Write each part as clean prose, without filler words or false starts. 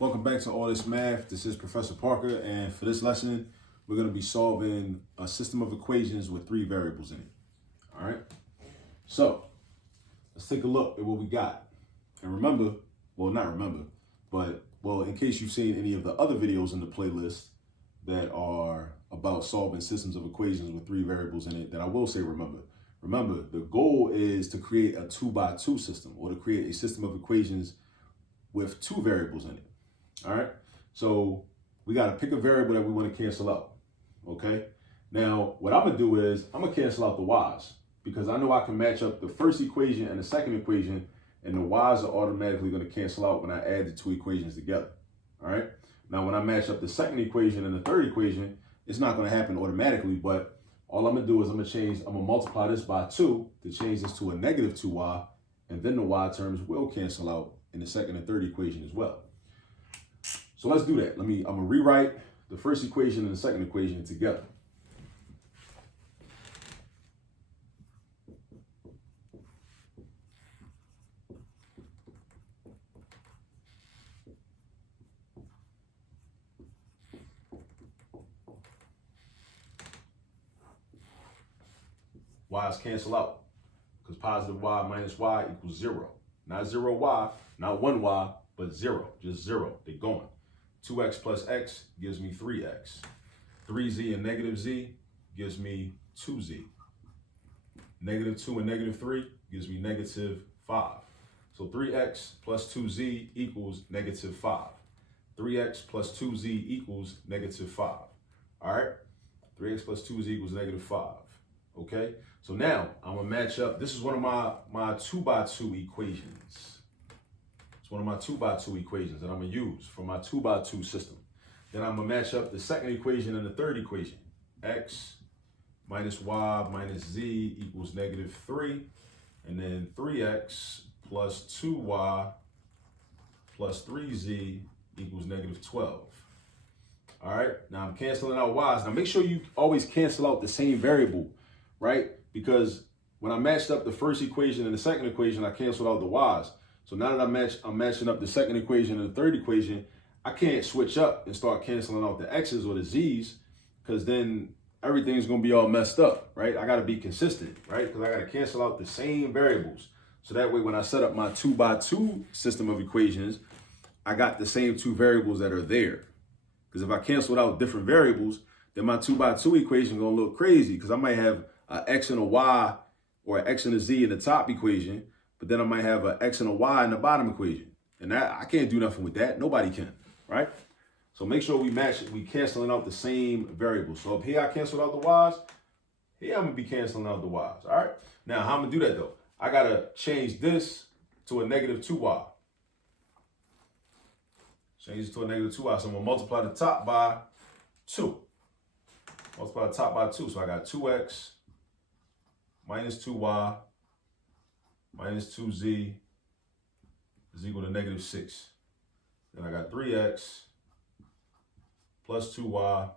Welcome back to All This Math. This is Professor Parker, and for this lesson, we're going to be solving a system of equations with three variables in it. All right? So, let's take a look at what we got. And remember, well, not remember, but, in case you've seen any of the other videos in the playlist that are about solving systems of equations with three variables in it, then I will say remember. Remember, the goal is to create a 2x2 system, or to create a system of equations with two variables in it. All right, so we got to pick a variable that we want to cancel out. Okay, now what I'm gonna do is I'm gonna cancel out the y's because I know I can match up the first equation and the second equation, and the y's are automatically going to cancel out when I add the two equations together. All right, now when I match up the second equation and the third equation, it's not going to happen automatically, but all I'm gonna do is I'm gonna multiply this by 2 to change this to a negative 2y, and then the y terms will cancel out in the second and third equation as well. So let's do that. I'm gonna rewrite the first equation and the second equation together. Y's cancel out because positive y minus y equals 0. Not 0y, not 1y, but 0, just 0. They're going. 2x plus x gives me 3x. 3z and negative z gives me 2z. Negative 2 and negative 3 gives me negative 5. So 3x plus 2z equals negative 5. 3x plus 2z equals negative 5. All right? 3x plus 2z equals negative 5. Okay? So now I'm going to match up. This is one of my 2x2 equations. It's one of my 2x2 equations that I'm going to use for my 2x2 system. Then I'm going to match up the second equation and the third equation. X minus y minus z equals negative 3. And then 3x plus 2y plus 3z equals negative 12. All right, now I'm canceling out y's. Now make sure you always cancel out the same variable, right? Because when I matched up the first equation and the second equation, I canceled out the y's. So now that I'm matching up the second equation and the third equation, I can't switch up and start canceling out the x's or the z's, because then everything's going to be all messed up, right? I got to be consistent, right? Because I got to cancel out the same variables. So that way, when I set up my 2x2 system of equations, I got the same two variables that are there. Because if I canceled out different variables, then my 2x2 equation is going to look crazy, because I might have an x and a y or an x and a z in the top equation, but then I might have an x and a y in the bottom equation. And that I can't do nothing with that. Nobody can, right? So make sure we match it. We canceling out the same variables. So up here I canceled out the y's. Here I'm going to be canceling out the y's, all right? Now, how I'm going to do that, though? I got to change this to a negative 2y. Change it to a negative 2y. So I'm going to multiply the top by 2. Multiply the top by 2. So I got 2x minus 2y minus 2z is equal to negative 6. Then I got 3x plus 2y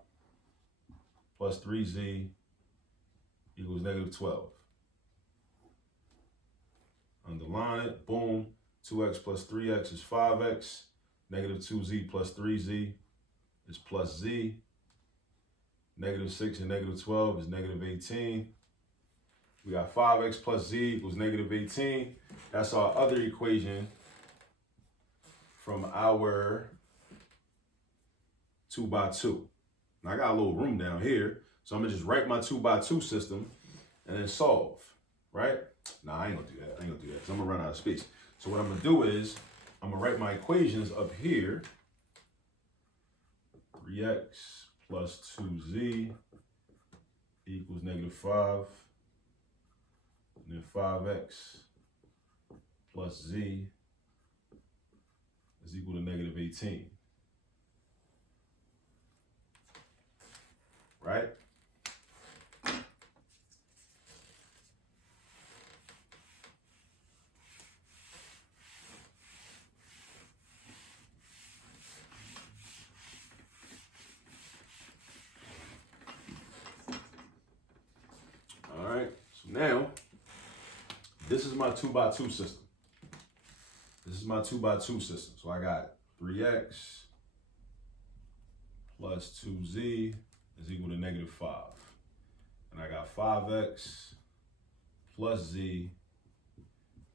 plus 3z equals negative 12. Underline it. Boom. 2x plus 3x is 5x. Negative 2z plus 3z is plus z. Negative 6 and negative 12 is negative 18. We got 5x plus z equals negative 18. That's our other equation from our 2x2. Now I got a little room down here, so I'm gonna just write my 2x2 system and then solve, right? Nah, I ain't gonna do that. Because I'm gonna run out of space. So what I'm gonna do is I'm gonna write my equations up here. 3x plus 2z equals negative 5. And then 5x plus z is equal to negative 18. Right? All right. So now, this is my 2x2 system. This is my 2x2 system. So I got 3x plus 2z is equal to negative 5. And I got 5x plus z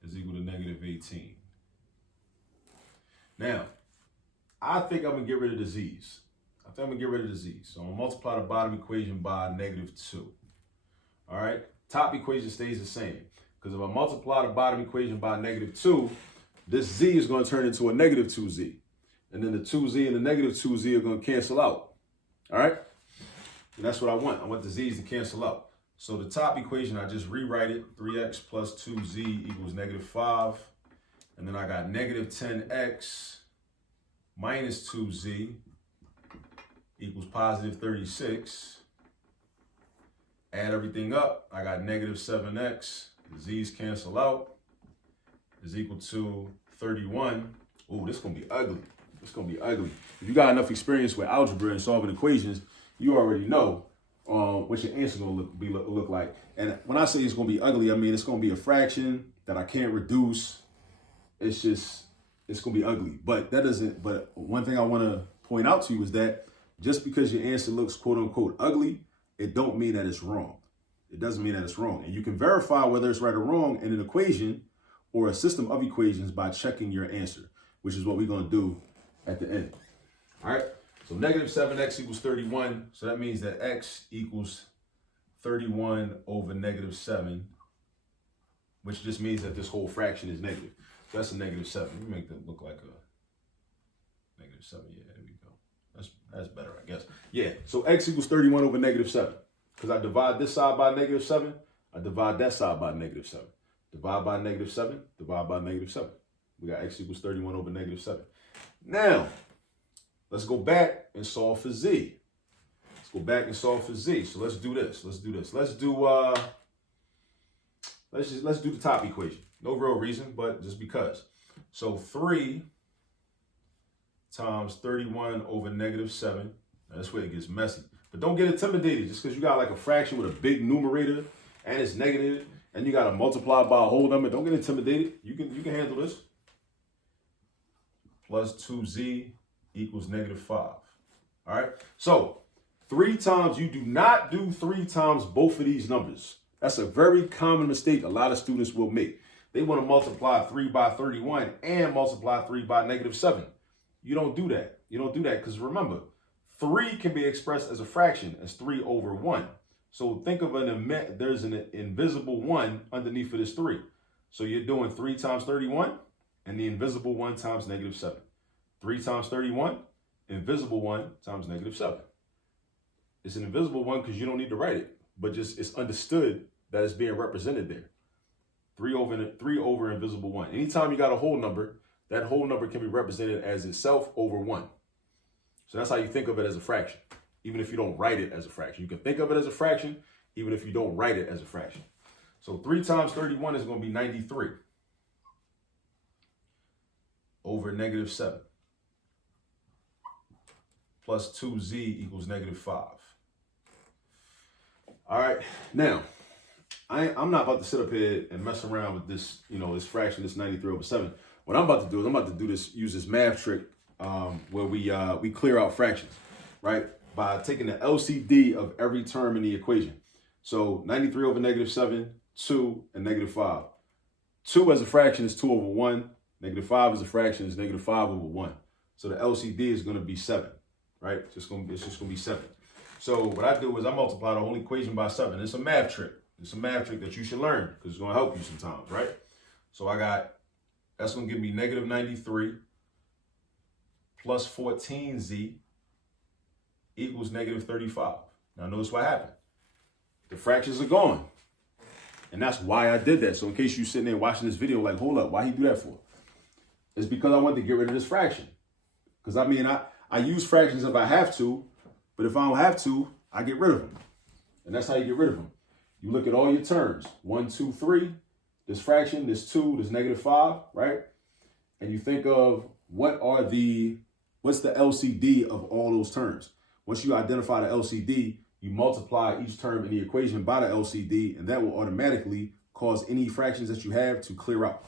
is equal to negative 18. Now, I think I'm going to get rid of the z's. So I'm going to multiply the bottom equation by negative 2. All right? Top equation stays the same. Because if I multiply the bottom equation by negative 2, this z is going to turn into a negative 2z. And then the 2z and the negative 2z are going to cancel out. All right? And that's what I want. I want the z's to cancel out. So the top equation, I just rewrite it. 3x plus 2z equals negative 5. And then I got negative 10x minus 2z equals positive 36. Add everything up. I got negative 7x. The z's cancel out. Is equal to 31. Ooh, this is going to be ugly. If you got enough experience with algebra and solving equations, you already know what your answer is going to look like. And when I say it's going to be ugly, I mean it's going to be a fraction that I can't reduce. It's going to be ugly. But one thing I want to point out to you is that just because your answer looks quote unquote ugly, it don't mean that it's wrong. It doesn't mean that it's wrong. And you can verify whether it's right or wrong in an equation or a system of equations by checking your answer, which is what we're going to do at the end. All right. So negative 7x equals 31. So that means that x equals 31 over negative 7, which just means that this whole fraction is negative. So that's a negative 7. Let me make that look like a negative 7. Yeah, there we go. That's better, I guess. Yeah, so x equals 31 over negative 7. Because I divide this side by negative 7, I divide that side by negative 7. Divide by negative 7, divide by negative 7. We got x equals 31 over negative 7. Now, let's go back and solve for z. So let's do this. Let's do the top equation. No real reason, but just because. So 3 times 31 over negative 7. Now, this way it gets messy. But don't get intimidated just because you got like a fraction with a big numerator and it's negative and you got to multiply by a whole number. Don't get intimidated. You can handle this. Plus 2z equals negative 5. All right. So 3 times, you do not do 3 times both of these numbers. That's a very common mistake a lot of students will make. They want to multiply 3 by 31 and multiply 3 by negative 7. You don't do that. Because remember, 3 can be expressed as a fraction as 3 over 1. So think of there's an invisible 1 underneath of this 3. So you're doing 3 times 31 and the invisible 1 times negative 7. 3 times 31, invisible 1 times negative 7. It's an invisible 1 because you don't need to write it, but just it's understood that it's being represented there. 3 over invisible 1. Anytime you got a whole number, that whole number can be represented as itself over 1. So that's how you think of it as a fraction, even if you don't write it as a fraction. You can think of it as a fraction, even if you don't write it as a fraction. So 3 times 31 is going to be 93 over negative 7 plus 2z equals negative 5. All right. Now, I'm not about to sit up here and mess around with this, this fraction, this 93 over 7. What I'm about to do is I'm about to use this math trick where we clear out fractions, right? By taking the LCD of every term in the equation. So 93 over negative 7, 2, and negative 5. 2 as a fraction is 2 over 1. Negative 5 as a fraction is negative 5 over 1. So the LCD is going to be 7, right? It's just going to be 7. So what I do is I multiply the whole equation by 7. It's a math trick. It's a math trick that you should learn because it's going to help you sometimes, right? So that's going to give me negative 93 plus 14z equals negative 35. Now notice what happened. The fractions are gone. And that's why I did that. So in case you're sitting there watching this video like, hold up, why he do that for? It's because I wanted to get rid of this fraction. Because I use fractions if I have to, but if I don't have to, I get rid of them. And that's how you get rid of them. You look at all your terms. 1, 2, 3, this fraction, this 2, this negative 5, right? And you think of what's the LCD of all those terms. Once you identify the LCD, you multiply each term in the equation by the LCD, and that will automatically cause any fractions that you have to clear out.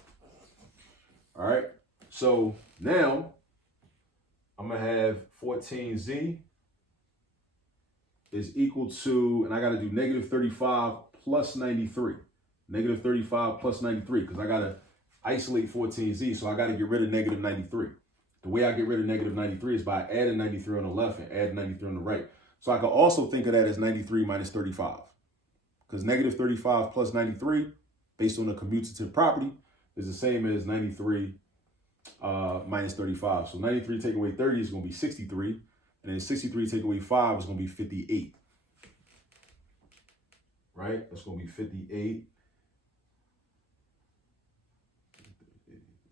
All right. So now I'm going to have 14z is equal to, and I got to do negative 35 plus 93. Negative 35 plus 93, because I got to isolate 14z, so I got to get rid of negative 93. The way I get rid of negative 93 is by adding 93 on the left and adding 93 on the right. So I could also think of that as 93 minus 35, because negative 35 plus 93, based on the commutative property, is the same as 93 minus 35. So 93 take away 30 is going to be 63. And then 63 take away 5 is going to be 58. Right? That's going to be 58.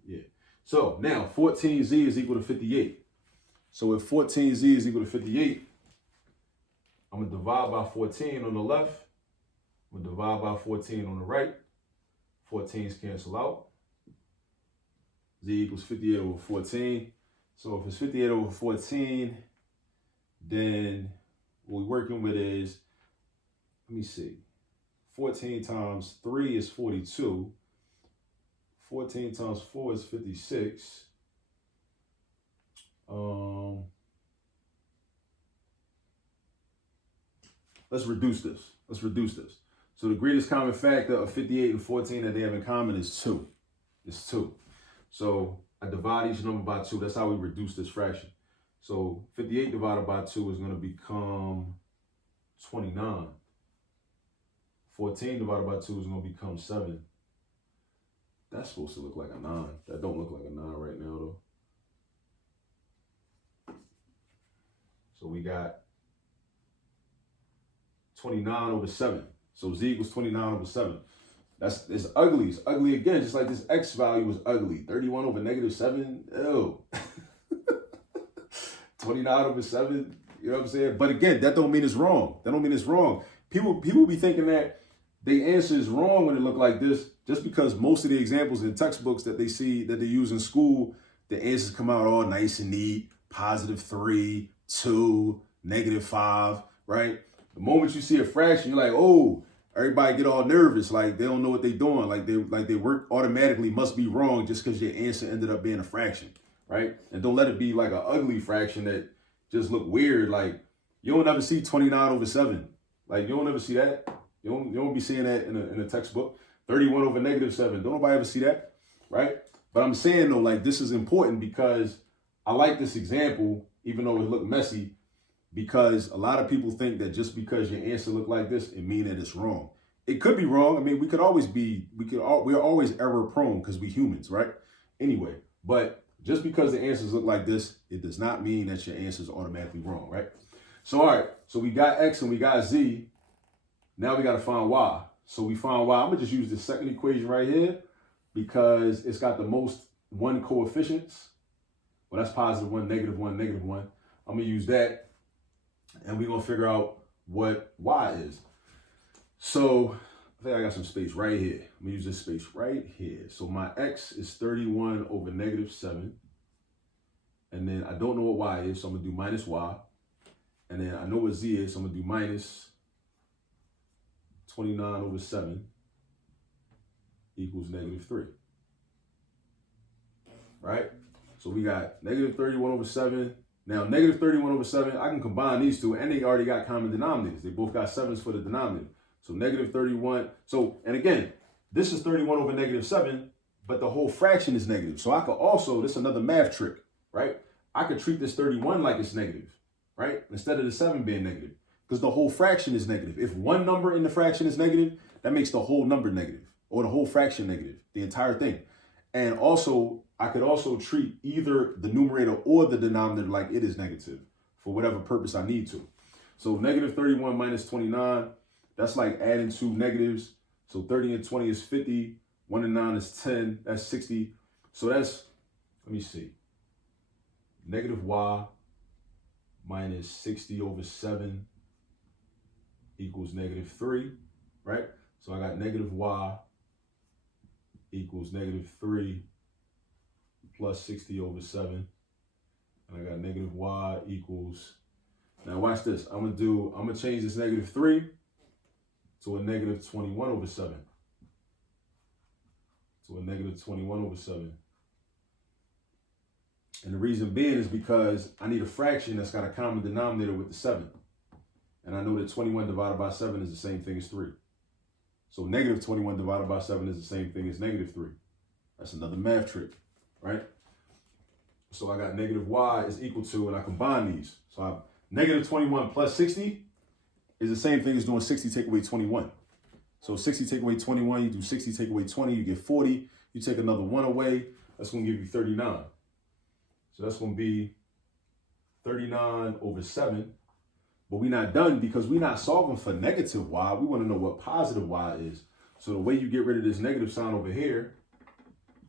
Yeah. So now 14z is equal to 58. So if 14z is equal to 58, I'm going to divide by 14 on the left. I'm going to divide by 14 on the right. 14's cancel out. Z equals 58 over 14. So if it's 58 over 14, then what we're working with is, let me see, 14 times 3 is 42. 14 times 4 is 56. Let's reduce this. So the greatest common factor of 58 and 14 that they have in common is 2. It's 2. So I divide each number by 2. That's how we reduce this fraction. So 58 divided by 2 is going to become 29. 14 divided by 2 is going to become 7. That's supposed to look like a 9. That don't look like a 9 right now, though. So we got 29 over 7. So Z equals 29 over 7. It's ugly. It's ugly again, just like this X value was ugly. 31 over negative 7. Ew. 29 over 7, you know what I'm saying? But again, that don't mean it's wrong. That don't mean it's wrong. People be thinking that the answer is wrong when it look like this, just because most of the examples in textbooks that they see, that they use in school, the answers come out all nice and neat, positive 3, 2, negative 5, right? The moment you see a fraction, you're like, oh, everybody get all nervous, like they don't know what they're doing, like they work automatically must be wrong just because your answer ended up being a fraction. Right? And don't let it be like an ugly fraction that just look weird. Like you don't ever see 29 over 7. Like you don't ever see that. You don't be seeing that in a textbook. 31 over negative 7. Don't nobody ever see that. Right? But I'm saying though, like this is important because I like this example, even though it looked messy, because a lot of people think that just because your answer look like this, it means that it's wrong. It could be wrong. I mean, we're always error prone because we humans, right? Anyway, but just because the answers look like this, it does not mean that your answer is automatically wrong, right? So, all right, so we got X and we got Z. Now we got to find Y. So we find Y. I'm going to just use the second equation right here because it's got the most 1 coefficients. Well, that's positive 1, negative 1, negative 1. I'm going to use that, and we're going to figure out what Y is. So I think I got some space right here. I'm going to use this space right here. So my X is 31 over negative 7. And then I don't know what Y is, so I'm going to do minus Y. And then I know what Z is, so I'm going to do minus 29 over 7 equals negative 3. Right? So we got negative 31 over 7. Now, negative 31 over 7, I can combine these two, and they already got common denominators. They both got 7s for the denominator. So negative 31. So, and again, this is 31 over negative 7, but the whole fraction is negative. So I could also, this is another math trick, right? I could treat this 31 like it's negative, right? Instead of the 7 being negative, because the whole fraction is negative. If one number in the fraction is negative, that makes the whole number negative, or the whole fraction negative, the entire thing. And also, I could also treat either the numerator or the denominator like it is negative for whatever purpose I need to. So negative 31 minus 29, that's like adding two negatives. So 30 and 20 is 50. 1 and 9 is 10. That's 60. So that's, let me see. Negative y minus 60 over 7 equals negative 3, right? So I got negative y equals negative 3 plus 60 over 7. And I got negative y equals, now watch this. I'm gonna change this negative 3 to a negative 21 over 7. To a negative 21 over 7. And the reason being is because I need a fraction that's got a common denominator with the 7. And I know that 21 divided by 7 is the same thing as 3. So negative 21 divided by 7 is the same thing as negative 3. That's another math trick, right? So I got negative y is equal to, and I combine these. So negative 21 plus 60 is the same thing as doing 60 take away 21. So 60 take away 21, you do 60 take away 20, you get 40. You take another 1 away, that's going to give you 39. So that's going to be 39 over 7. But we're not done because we're not solving for negative y. We want to know what positive y is. So the way you get rid of this negative sign over here,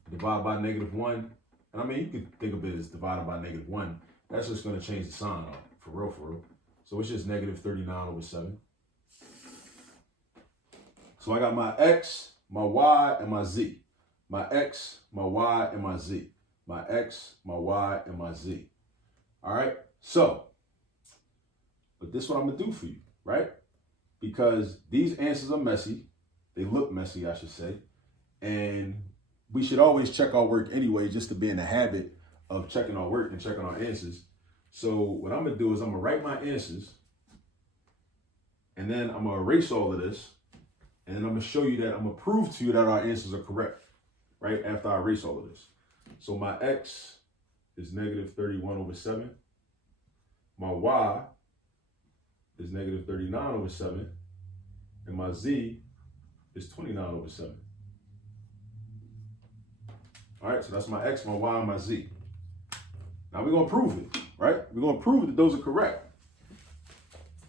divide by negative 1. And I mean, you can think of it as divided by negative 1. That's just going to change the sign up. For real, for real. So it's just negative 39 over 7. So I got my x, my y, and my z. My x, my y, and my z. My x, my y, and my z. All right? So, but this is what I'm going to do for you, right? Because these answers are messy. They look messy, I should say. And we should always check our work anyway, just to be in the habit of checking our work and checking our answers. So what I'm going to do is I'm going to write my answers. And then I'm going to erase all of this. And then I'm going to show you that, I'm going to prove to you that our answers are correct, right? After I erase all of this. So my x is negative 31 over 7. My y is negative 39 over 7. And my z is 29 over 7. All right, so that's my x, my y, and my z. Now we're going to prove it, right? We're going to prove that those are correct.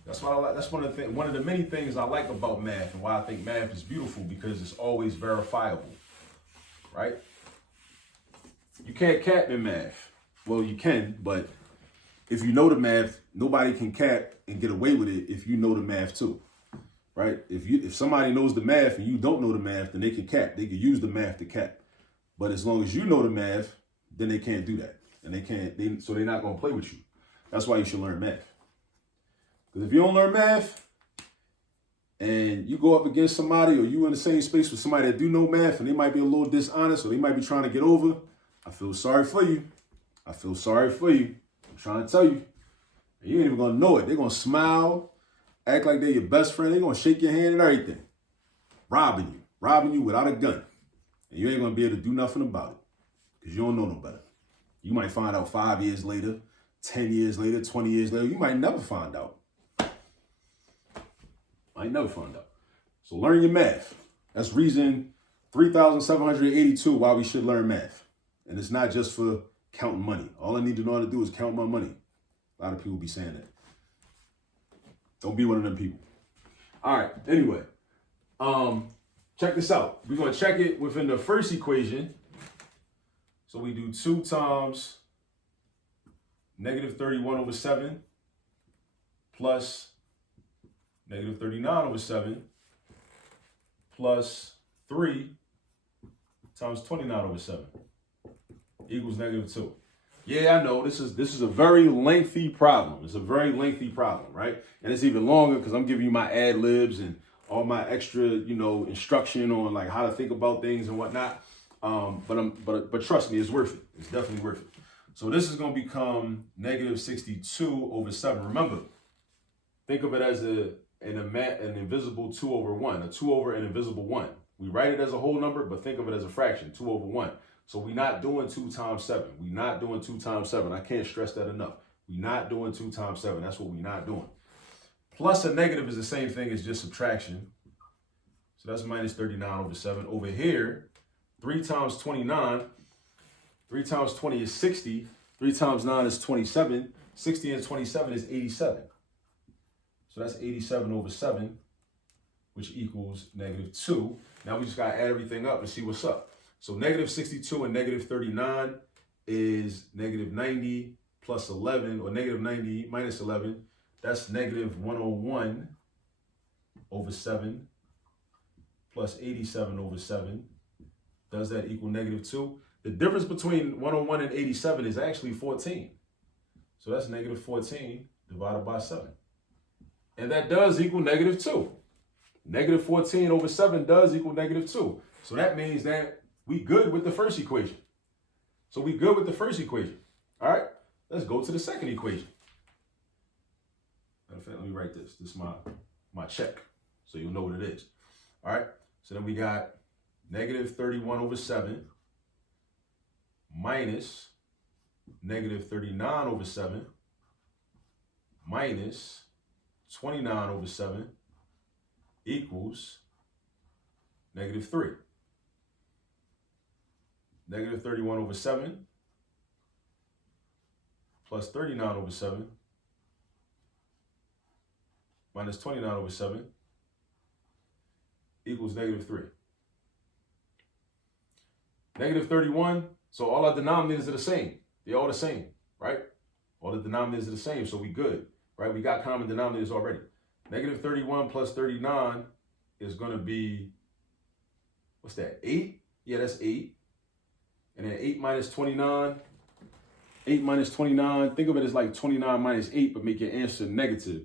That's why I like. That's one of the many things I like about math, and why I think math is beautiful, because it's always verifiable, right? You can't cap in math. Well, you can, but if you know the math, nobody can cap and get away with it if you know the math too, right? If somebody knows the math and you don't know the math, then they can cap. They can use the math to cap. But as long as you know the math, then they can't do that, and so they're not gonna play with you. That's why you should learn math. Because if you don't learn math and you go up against somebody, or you in the same space with somebody that do know math and they might be a little dishonest, or they might be trying to get over, I feel sorry for you. I feel sorry for you. I'm trying to tell you. And you ain't even going to know it. They're going to smile, act like they're your best friend. They're going to shake your hand and everything. Robbing you without a gun. And you ain't going to be able to do nothing about it because you don't know no better. You might find out 5 years later, 10 years later, 20 years later. You might never find out. Might never find out. So learn your math. That's reason 3,782 why we should learn math. And it's not just for counting money. All I need to know how to do is count my money. A lot of people be saying that. Don't be one of them people. All right, anyway. Check this out. We're going to check it within the first equation. So we do 2 times negative 31 over 7 plus negative 39 over 7 plus 3 times 29 over 7 equals negative 2. Yeah, I know this is a very lengthy problem. It's a very lengthy problem, right? And it's even longer because I'm giving you my ad libs and all my extra, instruction on like how to think about things and whatnot. But trust me, it's worth it. It's definitely worth it. So this is going to become negative 62 over 7. Remember, think of it as an invisible 2 over 1, a 2 over an invisible 1. We write it as a whole number, but think of it as a fraction, 2 over 1. So we're not doing 2 times 7. We're not doing 2 times 7. I can't stress that enough. We're not doing 2 times 7. That's what we're not doing. Plus a negative is the same thing as just subtraction. So that's minus 39 over 7. Over here, 3 times 29. 3 times 20 is 60. 3 times 9 is 27. 60 and 27 is 87. So that's 87 over 7, which equals negative 2. Now we just got to add everything up and see what's up. So negative 62 and negative 39 is negative 90 plus 11, or negative 90 minus 11. That's negative 101 over 7 plus 87 over 7. Does that equal negative 2? The difference between 101 and 87 is actually 14. So that's negative 14 divided by 7. And that does equal negative 2. Negative 14 over 7 does equal negative 2. So that means that we good with the first equation. So we good with the first equation. All right, let's go to the second equation. Matter of fact, let me write this. This is my check, so you'll know what it is. All right, so then we got negative 31 over 7 minus negative 39 over 7 minus 29 over 7 equals negative 3. Negative 31 over 7 plus 39 over 7 minus 29 over 7 equals negative 3. Negative 31, so all our denominators are the same. They're all the same, right? All the denominators are the same, so we good, right? We got common denominators already. Negative 31 plus 39 is going to be, what's that, 8? Yeah, that's 8. And then 8 minus 29. 8 minus 29, think of it as like 29 minus 8, but make your answer negative.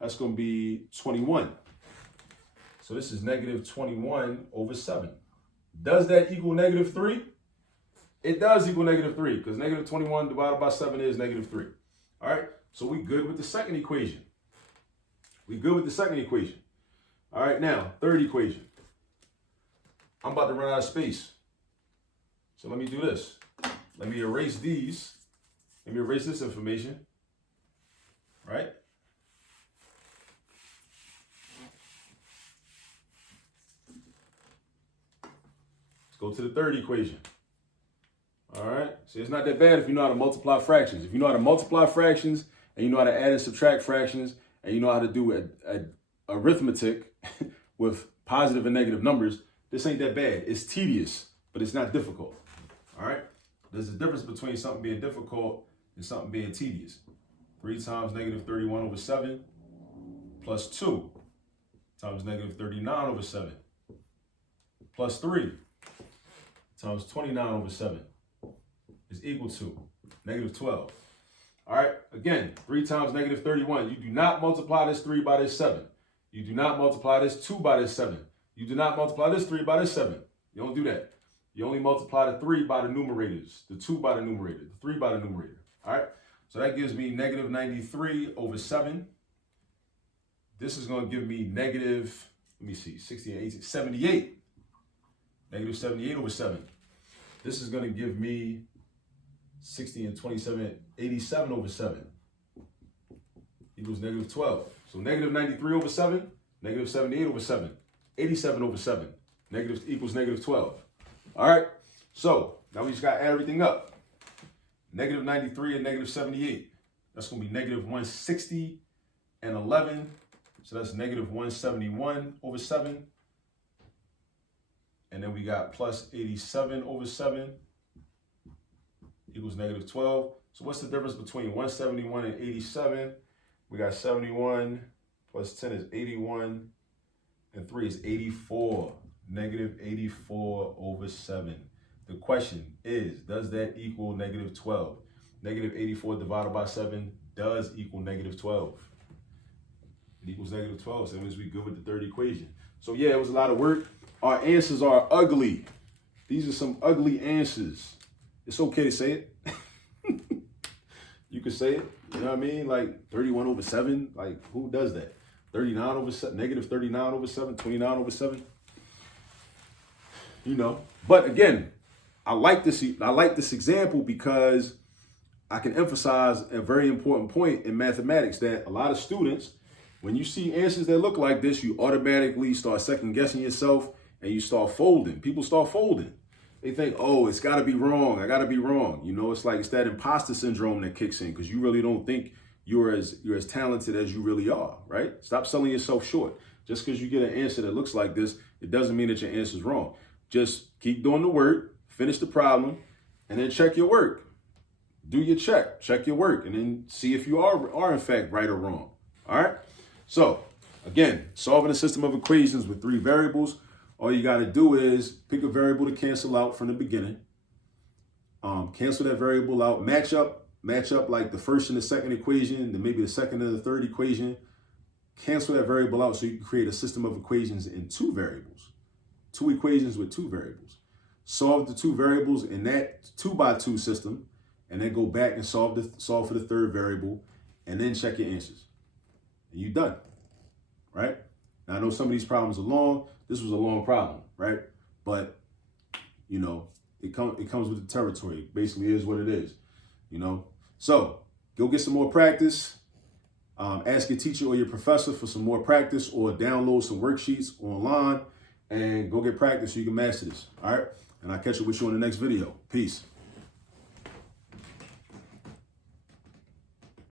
That's going to be 21. So this is negative 21 over 7. Does that equal negative 3? It does equal negative 3, because negative 21 divided by 7 is negative 3. All right, so we good with the second equation. We good with the second equation. All right, now, third equation. I'm about to run out of space. So let me do this. Let me erase these. Let me erase this information. Right? Let's go to the third equation. All right. So it's not that bad if you know how to multiply fractions. If you know how to multiply fractions and you know how to add and subtract fractions and you know how to do arithmetic with positive and negative numbers, this ain't that bad. It's tedious, but it's not difficult. All right. There's a difference between something being difficult and something being tedious. 3 times negative 31 over 7 plus 2 times negative 39 over 7 plus 3 times 29 over 7 is equal to negative 12. All right, again, 3 times negative 31. You do not multiply this 3 by this 7. You do not multiply this 2 by this 7. You do not multiply this 3 by this 7. You don't do that. You only multiply the 3 by the numerators, the 2 by the numerator, the 3 by the numerator. All right, so that gives me negative 93 over 7. This is going to give me negative, let me see, 60 and 80, 78. Negative 78 over 7. This is going to give me 60 and 27, 87 over 7 equals negative 12. So negative 93 over 7, negative 78 over 7, 87 over 7, negative equals negative 12. All right, so now we just got to add everything up. Negative 93 and negative 78. That's going to be negative 160 and 11. So that's negative 171 over 7. And then we got plus 87 over 7 equals negative 12. So what's the difference between 171 and 87? We got 71 plus 10 is 81. And 3 is 84. Negative 84 over 7. The question is, does that equal negative 12? Negative 84 divided by 7 does equal negative 12. It equals negative 12, so that means we're good with the third equation. So yeah, it was a lot of work. Our answers are ugly. These are some ugly answers. It's okay to say it. You can say it, you know what I mean? Like 31 over 7, like who does that? 39 over 7, negative 39 over 7, 29 over 7. You know, but again, I like this example because I can emphasize a very important point in mathematics that a lot of students, when you see answers that look like this, you automatically start second guessing yourself and you start folding. People start folding. They think, oh, it's got to be wrong. I got to be wrong. You know, it's like it's that imposter syndrome that kicks in because you really don't think you're as talented as you really are, right? Stop selling yourself short. Just because you get an answer that looks like this, it doesn't mean that your answer is wrong. Just keep doing the work, finish the problem, and then check your work. Do your check your work, and then see if you are in fact right or wrong. All right? So, again, solving a system of equations with 3 variables, all you got to do is pick a variable to cancel out from the beginning. Cancel that variable out, match up like the first and the second equation, then maybe the second and the third equation. Cancel that variable out so you can create a system of equations in 2 variables. 2 equations with 2 variables. Solve the 2 variables in that 2x2 system, and then go back and solve for the third variable, and then check your answers. And you're done, right? Now, I know some of these problems are long. This was a long problem, right? But, you know, it comes with the territory. It basically is what it is, you know? So go get some more practice. Ask your teacher or your professor for some more practice, or download some worksheets online and go get practice so you can master this. All right. And I'll catch up with you on the next video. Peace.